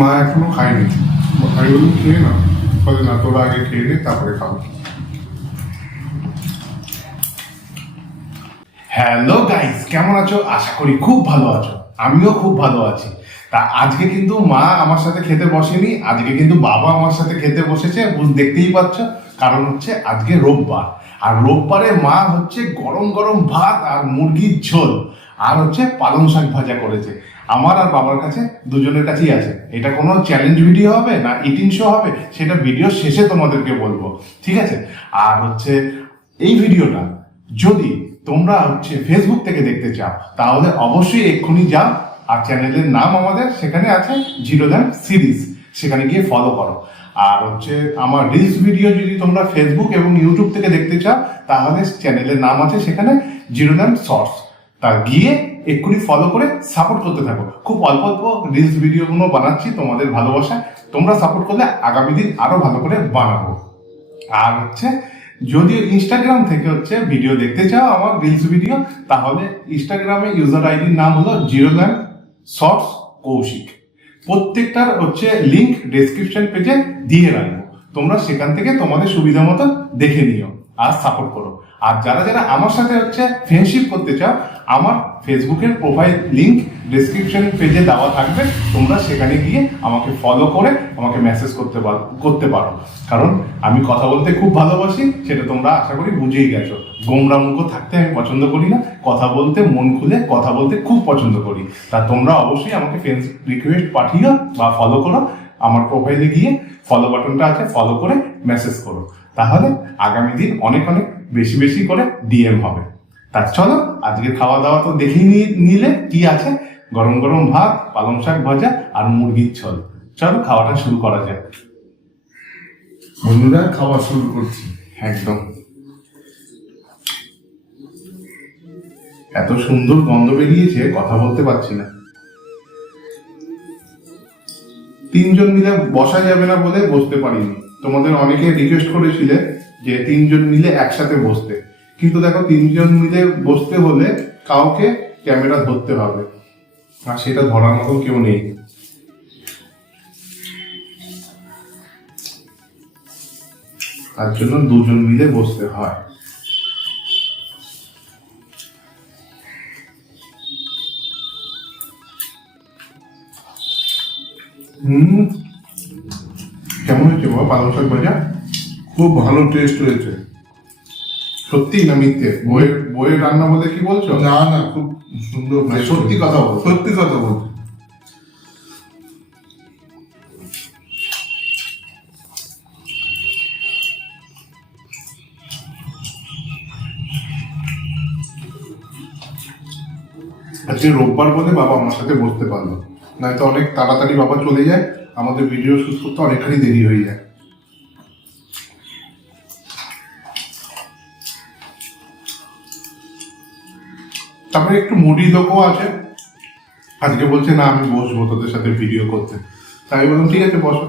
মা এখনো খায়নি। আমি বললাম খেয়ে না, বলে না তোরা আগে খেয়ে নে তারপরে খাবো। হ্যালো গাইস, কেমন আছো? আশা করি খুব ভালো আছো। আমিও খুব ভালো আছি। তা আজকে কিন্তু মা আমার সাথে খেতে বসেনি, আজকে কিন্তু বাবা আমার সাথে খেতে বসেছে। দেখতেই পাচ্ছ, কারণ হচ্ছে আজকে রোববার। আর রোববারে মা হচ্ছে গরম গরম ভাত আর মুরগির ঝোল আর হচ্ছে পালং শাক ভাজা করেছে। আমার আর বাবার কাছে, দুজনের কাছেই আছে। এটা কোনো চ্যালেঞ্জ ভিডিও হবে না ইটিং শো হবে, সেটা ভিডিও শেষে তোমাদেরকে বলবো, ঠিক আছে? আর হচ্ছে এই ভিডিওটা যদি তোমরা হচ্ছে ফেসবুক থেকে দেখতে চাও, তাহলে অবশ্যই এক্ষুনি যাও। আর চ্যানেলের নাম আমাদের সেখানে আছে জিরোদান সিরিজ, সেখানে গিয়ে ফলো করো। আর হচ্ছে আমার রিলস ভিডিও যদি তোমরা ফেসবুক এবং ইউটিউব থেকে দেখতে চাও, তাহলে চ্যানেলের নাম আছে সেখানে জিরোদান শর্টস। তা গিয়ে এক্ষুনি ফলো করে সাপোর্ট করতে থাকো। খুব অল্প অল্প রিলস ভিডিওগুলো বানাচ্ছি তোমাদের ভালোবাসায়। তোমরা সাপোর্ট করলে আগামী দিন আরো ভালো করে বানাবো। আর হচ্ছে যদি ইনস্টাগ্রাম থেকে হচ্ছে ভিডিও দেখতে চাও আমার রিলস ভিডিও, তাহলে ইনস্টাগ্রামে ইউজার আইডির নাম হলো জিরোল্যান্ড শর্টস কৌশিক। প্রত্যেকটার হচ্ছে লিঙ্ক ডেসক্রিপশন পেজে দিয়ে রাখবো। তোমরা সেখান থেকে তোমাদের সুবিধা মতো দেখে নিও আর সাপোর্ট করো। আর যারা যারা আমার সাথে হচ্ছে ফ্রেন্ডশিপ করতে চাও, আমার ফেসবুকের প্রোফাইল লিঙ্ক ডেসক্রিপশন পেজে দেওয়া থাকবে। তোমরা সেখানে গিয়ে আমাকে ফলো করে আমাকে মেসেজ করতে পারো। কারণ আমি কথা বলতে খুব ভালোবাসি, সেটা তোমরা আশা করি বুঝেই গেছো। গোমরা মুখ থাকতে আমি পছন্দ করি না, কথা বলতে মন খুলে কথা বলতে খুব পছন্দ করি। তা তোমরা অবশ্যই আমাকে ফ্রেন্ড রিকোয়েস্ট পাঠিও বা ফলো করো। আমার প্রোফাইলে গিয়ে ফলো বাটনটা আছে, ফলো করে মেসেজ করো। তাহলে আগামী দিন অনেক অনেক বেশি বেশি করে ডিএম হবে। তা চলো, আজকে খাওয়া দাওয়া তো দেখেই নিলে কি আছে। গরম গরম ভাত, পালং শাক ভাজা আর মুরগির ঝোল। চলো খাওয়াটা শুরু করা যাক। বন্ধুরা, খাওয়া শুরু করছি। একদম এত সুন্দর গন্ধ বেরিয়েছে, কথা বলতে পারছি না। তিনজন মিলে বসা যাবে না বলে বসতে পারিনি। তোমাদের অনেকে রিকোয়েস্ট করেছিলে যে তিনজন মিলে একসাথে বসতে, কিন্তু দেখো তিনজন মিলে বসতে হলে কাউকে ক্যামেরা ধরতে হবে, আর সেটা ধরার মতো কেউ নেই। তার জন্য দুজন মিলে বসতে হয়। কেমন হয়েছে বাবা পালং শাক ভাজা? খুব ভালো টেস্ট হয়েছে। সত্যি না মিথ্যে? বইয়ের রান্না বলে কি বলছো? না না, খুব সুন্দর। সত্যি কথা বল। সত্যি কথা বলছি। আজকে রোববার বলে বাবা আমার সাথে বসতে পারলো, নয়তো অনেক তাড়াতাড়ি বাবা চলে যায়। আমাদের ভিডিও শুট করতে অনেকখানি দেরি হয়ে যায়। তারপরে একটু মুড়ি লোকও আছে। আজকে বলছে না আমি বসবো তোদের সাথে ভিডিও করতে। তাই বললাম ঠিক আছে বসো।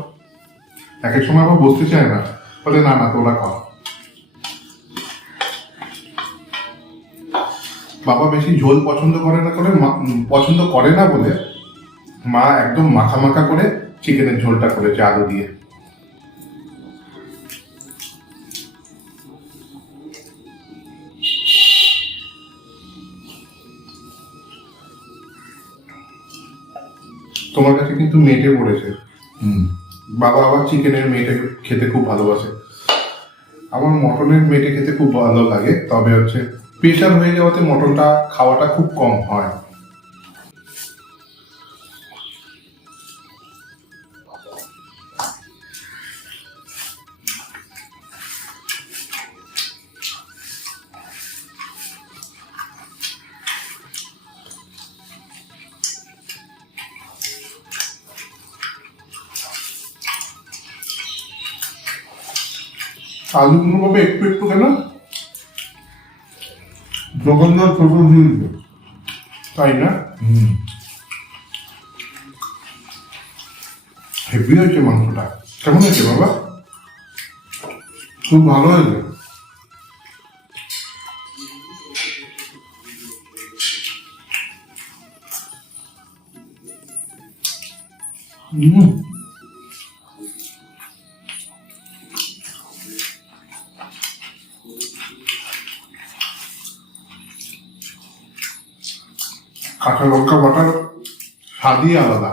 এক এক সময় আবার বসতে চায় না, বলে না না তোরা কর। বাবা বেশি ঝোল পছন্দ করে না বলে মা একদম মাখা মাখা করে চিকেনের ঝোলটা করেছে আলু দিয়ে। তোমার কাছে কিন্তু মেটে পড়েছে। বাবা আবার চিকেনের মেটে খেতে খুব ভালোবাসে। আমার মটনের মেটে খেতে খুব ভালো লাগে, তবে হচ্ছে প্রেশার হয়ে যাওয়াতে মটনটা খাওয়াটা খুব কম হয়। আলুগুলো বাবা একটু একটু কেন? জগন্নাথ ছোট দিয়েছে। তাই না? হেভি হয়েছে মাংসটা। কেমন হয়েছে বাবা? খুব ভালো হয়েছে। হুম। কাঁচা লঙ্কা বাটার স্বাদই আলাদা।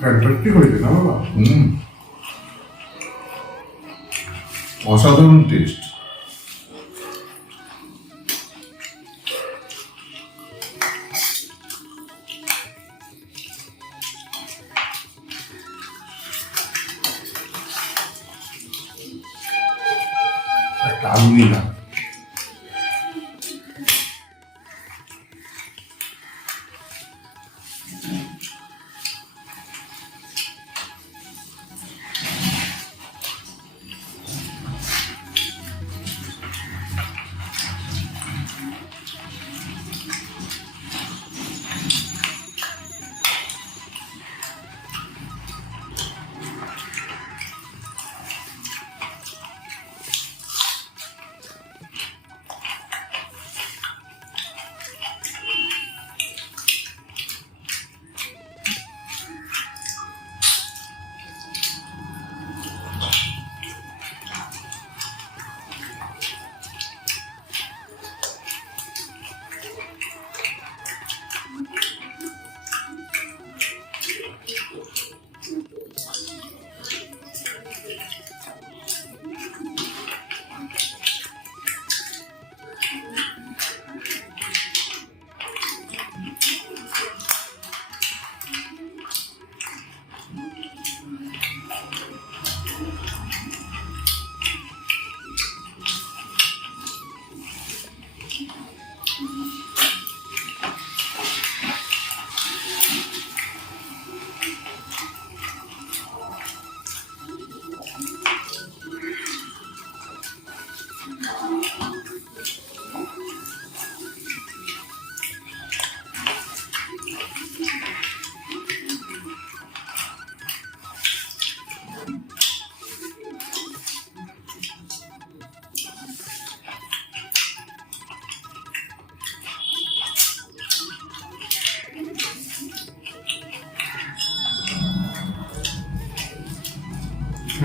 ফ্যান্টাস্টিক হয়েছে না বাবা? হুম, অসাধারণ টেস্ট। একটা আলু নিলাম।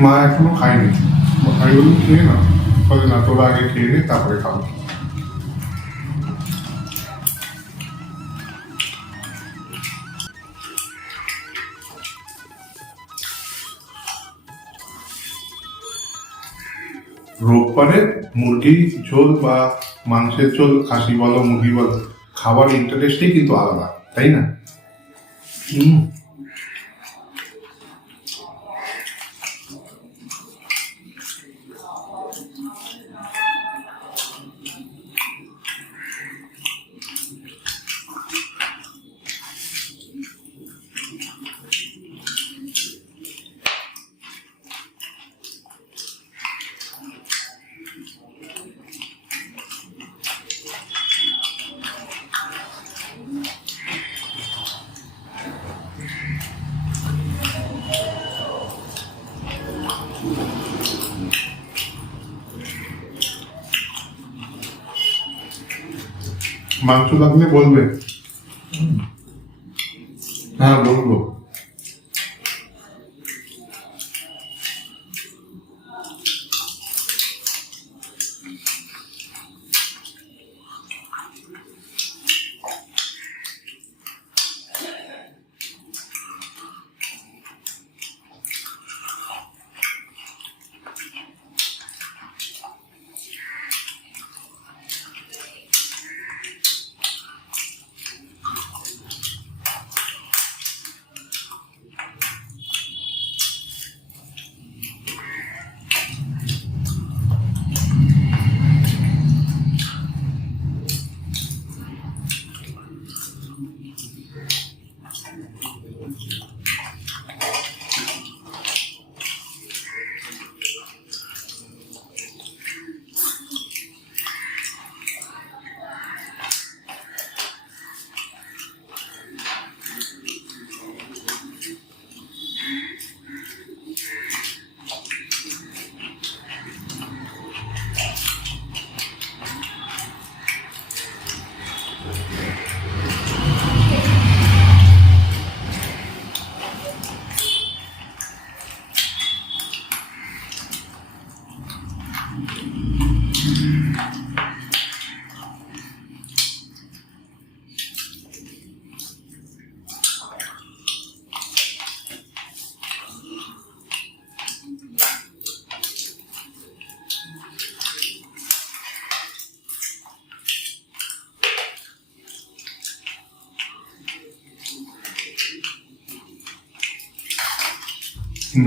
মা এখনো খায়নি। আমি বললাম খেয়ে না, বলে না তোরা আগে খেয়ে নে তারপরে খাবো। রোববারে মুরগির ঝোল বা মাংসের ঝোল, খাসি বলো মুরগি বলো, খাবার ইন্টারেস্টই কিন্তু আলাদা, তাই না? হুম। মাংস লাগলে বলবে। হ্যাঁ বলবো।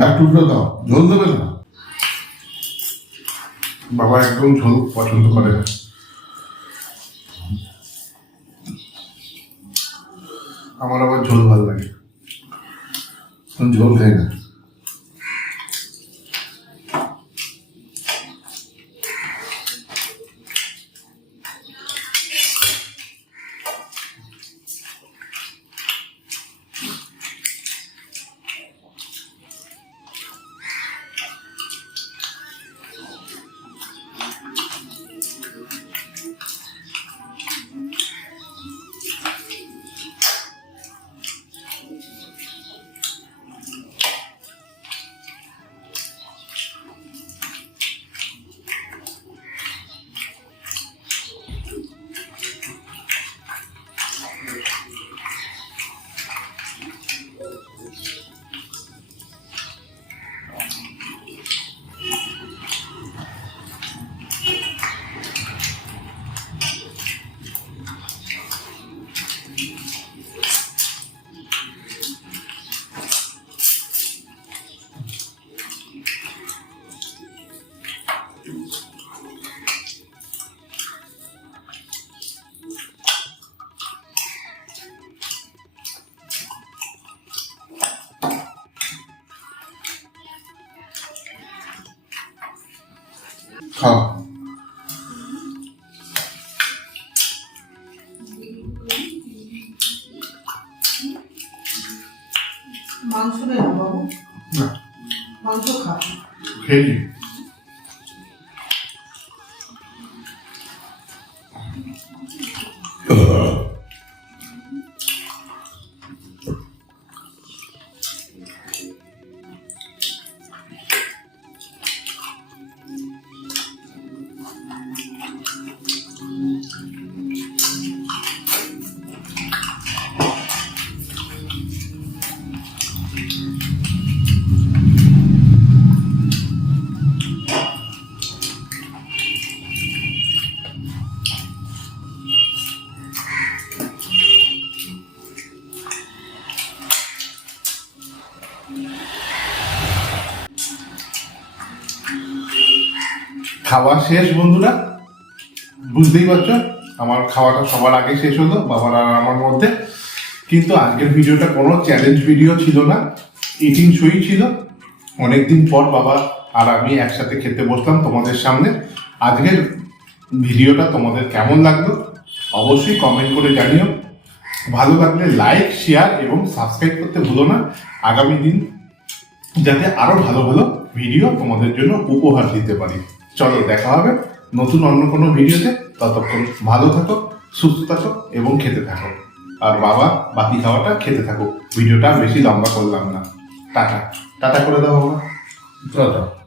এক টুকরো দাও, ঝোল দেবে না? বাবা একদম ঝোল পছন্দ করে না। আমার আবার ঝোল ভালো লাগে। আমি ঝোল খাই না। খাও। মাংস নেই না বাবু, না মাংস খা। খেয়েছি। খাওয়া শেষ বন্ধুরা, বুঝতেই পারছো আমার খাওয়াটা সবার আগে শেষ হলো বাবার আর আমার মধ্যে। কিন্তু আজকের ভিডিওটা কোনো চ্যালেঞ্জ ভিডিও ছিল না, ইটিং শোই ছিল। অনেকদিন পর বাবা আর আমি একসাথে খেতে বসলাম তোমাদের সামনে। আজকের ভিডিওটা তোমাদের কেমন লাগলো অবশ্যই কমেন্ট করে জানিও। ভালো লাগলে লাইক, শেয়ার এবং সাবস্ক্রাইব করতে ভুলো না, আগামী দিন যাতে আরো ভালো ভালো ভিডিও তোমাদের জন্য উপহার দিতে পারি। চলো দেখা হবে নতুন অন্য কোনো ভিডিওতে। ততক্ষণ ভালো থাকো, সুস্থ থাকো এবং খেতে থাকো। আর বাবা বাকি খাওয়াটা খেতে থাকো। ভিডিওটা বেশি লম্বা করলাম না। টাটা টাটা করে দাও বাবা। টাটা।